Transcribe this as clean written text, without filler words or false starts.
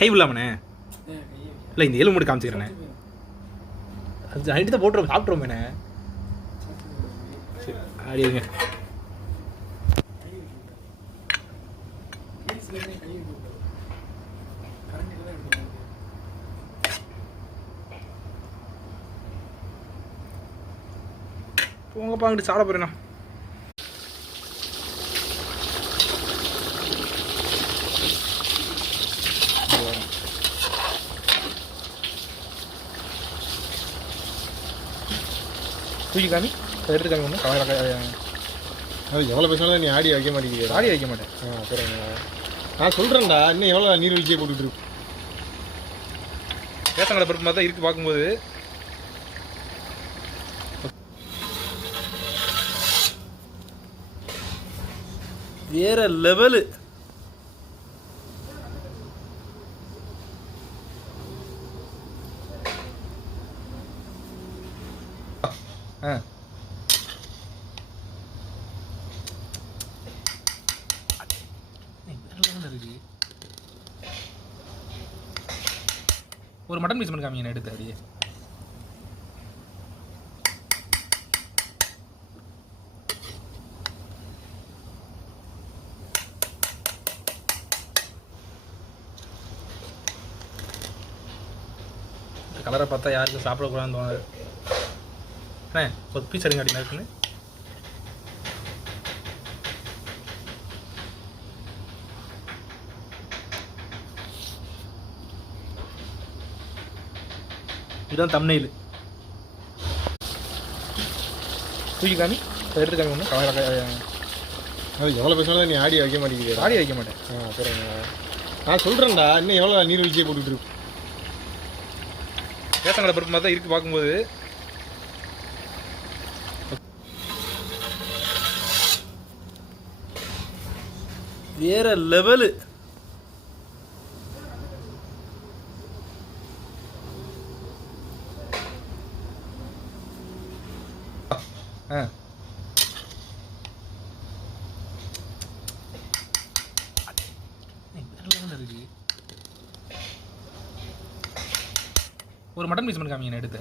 கை விடலாமண்ணே? இல்லை, இந்த எலும்பு மட்டும் காமிச்சிக்கிறேண்ணே. அது நைட்டு தான் போட்டுருவோம், சாப்பிட்ருவோமேண்ணே. சரி, அப்படிங்க. உங்கப்பா அங்கிட்டு சாப்பிட போறேண்ணா. தூக்கி காமி, எடுத்து காமி ஒன்று அது எவ்வளோ பேசினாலும் நீ ஆடி வைக்க மாட்டேங்கிறீங்க. ஆடி வைக்க மாட்டேன். அப்புறம் நான் சொல்கிறேன்டா, இன்னும் எவ்வளோ நீர் வீழ்ச்சியை போட்டுட்டு ரேஷன் பருப்பு மாதிரி தான் இருக்குது பார்க்கும்போது. வேற லெவலு. ஒரு மட்டன் பீஸ் பண்ணி காமிங்க எடுத்து அப்படியே. கலரை பார்த்தா யாருக்கும் சாப்பிடக்கூடாதுன்னு தோணுது. அண்ணே, ஒரு பீஸ் எடுங்க அப்படின்னா இருக்குன்னு. இதுதான் தம்ப்நெயில். தூக்கி காமி, எடுத்து காமி ஒன்று. அது எவ்வளோ பேசினாலும் நீ ஆடி வைக்க மாட்டேங்கிறீங்க. ஆடி வைக்க மாட்டேன். அப்புறம் நான் சொல்கிறேன்டா, இன்னும் எவ்வளோ நீர் வீழ்ச்சியை போட்டுட்டு ரேஷன் பருப்பு மாதிரி தான் இருக்குது பார்க்கும்போது. வேற லெவலு. ஒரு மட்டன் பீஸ் பண்ணி காமிங்க எடுத்து.